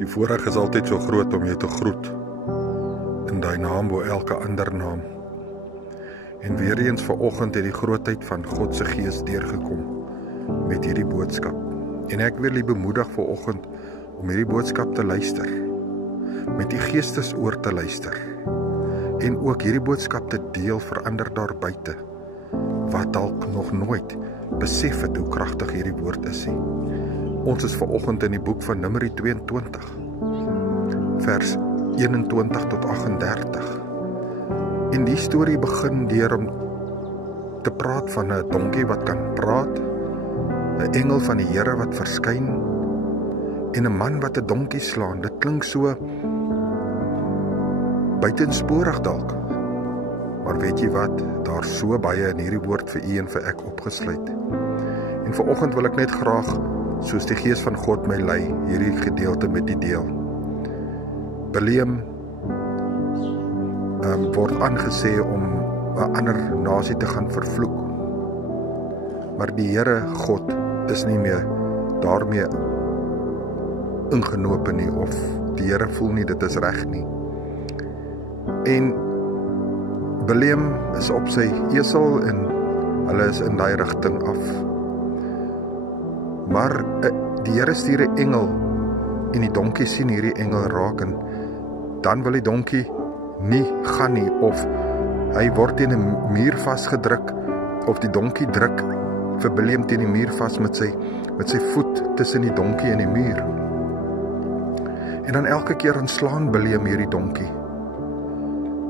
Die voorreg is altyd so groot om jou te groet in daai naam bo elke ander naam. En weer eens vanoggend het die grootheid van God se Gees deurgekom met hierdie boodskap. En ek wil u bemoedig vanoggend om hierdie boodskap te luister, met die geestesoor te luister, en ook hierdie boodskap te deel vir ander daar buite, wat dalk nog nooit besef het hoe kragtig hierdie woord is nie. Ons is vanoggend in die boek van Numeri 22, vers 21 tot 38. En die storie begin deur om te praat van 'n donkie wat kan praat, 'n engel van die Here wat verskyn, en 'n man wat 'n donkie slaan. Dit klink so buitensporig dalk. Maar weet jy wat, daar's so baie in hierdie woord vir u en vir ek opgesluit. En vanoggend wil ek net graag, soos die Gees van God my lei, hierdie gedeelte met u deel. Bileam word aangesê om 'n ander nasie te gaan vervloek. Maar die Here God is nie meer daarmee ingenope nie, of die Here voel nie dit is reg nie. En Bileam is op sy esel en hulle is in daai rigting af. Maar die Here stuur 'n engel en die donkie sien hierdie engel raak, en dan wil die donkie nie gaan nie, of hy word teen 'n muur vasgedruk, of die donkie druk vir Bileam teen die muur vas met sy voet tussen die donkie en die muur. En dan elke keer ontslaan Bileam hierdie donkie,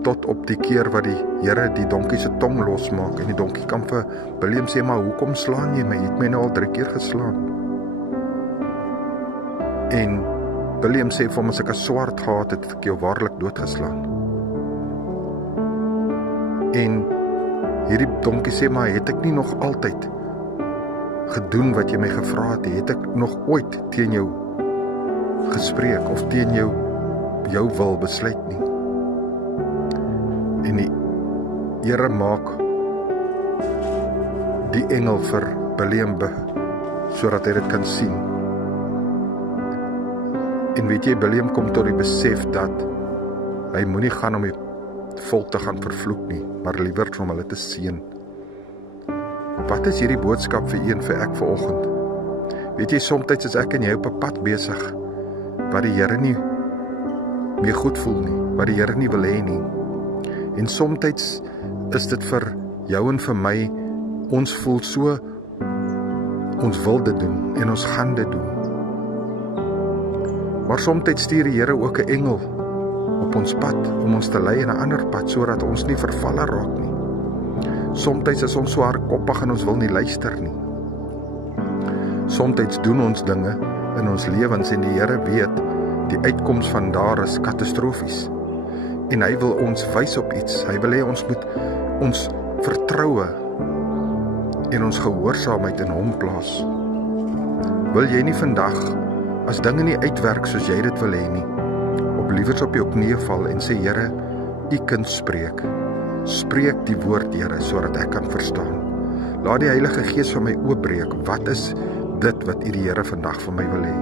tot op die keer wat die Here die donkie se tong losmaak, en die donkie kan vir Bileam sê, maar hoekom slaan jy my? Jy het my nou al 3 keer geslaan. En Bileam sê vir hom, as ek 'n swart gehad het ek jou waarlik doodgeslaan. En hierdie donkie sê, maar het ek nie nog altyd gedoen wat jy my gevra het? Het ek nog ooit teen jou gespreek, of teen jou wil besluit nie? En die Here maak die engel vir Bileam sodat hy dit kan sien. En weet jy, Bileam kom tot die besef dat hy moenie gaan om die volk te gaan vervloek nie, maar liewer om hulle te seën. Wat is hierdie boodskap vir u en vir ek vanoggend? Weet jy, soms is ek en jy op 'n pad besig wat die Here nie meer goed voel nie, wat die Here nie wil hê nie. En soms is dit vir jou en vir my, ons voel so, ons wil dit doen en ons gaan dit doen. Maar soms stuur die Here ook 'n engel op ons pad om ons te lei in 'n ander pad, sodat ons nie vervalle raak nie. Soms is ons so hardkoppig en ons wil nie luister nie. Soms doen ons dinge in ons lewens en die Here weet die uitkoms van daar is katastrofies. En hy wil ons wys op iets. Hy wil hê ons moet ons vertroue en ons gehoorsaamheid in hom plaas. Wil jy nie vandag, as dinge nie uitwerk soos jy dit wil hê nie, liewers op jou knieë val en sê, Here, u kind spreek. Spreek die woord, Here, sodat ek kan verstaan. Laat die Heilige Gees van my oopbreek. Wat is dit wat u die Here vandag van my wil hê?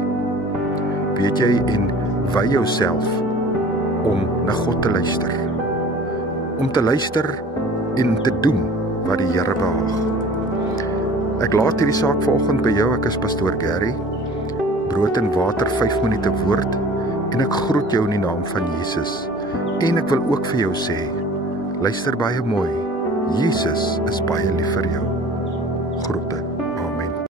Weet jy, en wy jouself om na God te luister. Om te luister en te doen wat die Here behaag. Ek laat hierdie saak vanoggend by jou. Ek is Pastoor Gary. Brood en water, 5 minute woord. En ek groet jou in die naam van Jesus. En ek wil ook vir jou sê, luister baie mooi. Jesus is baie lief vir jou. Groete.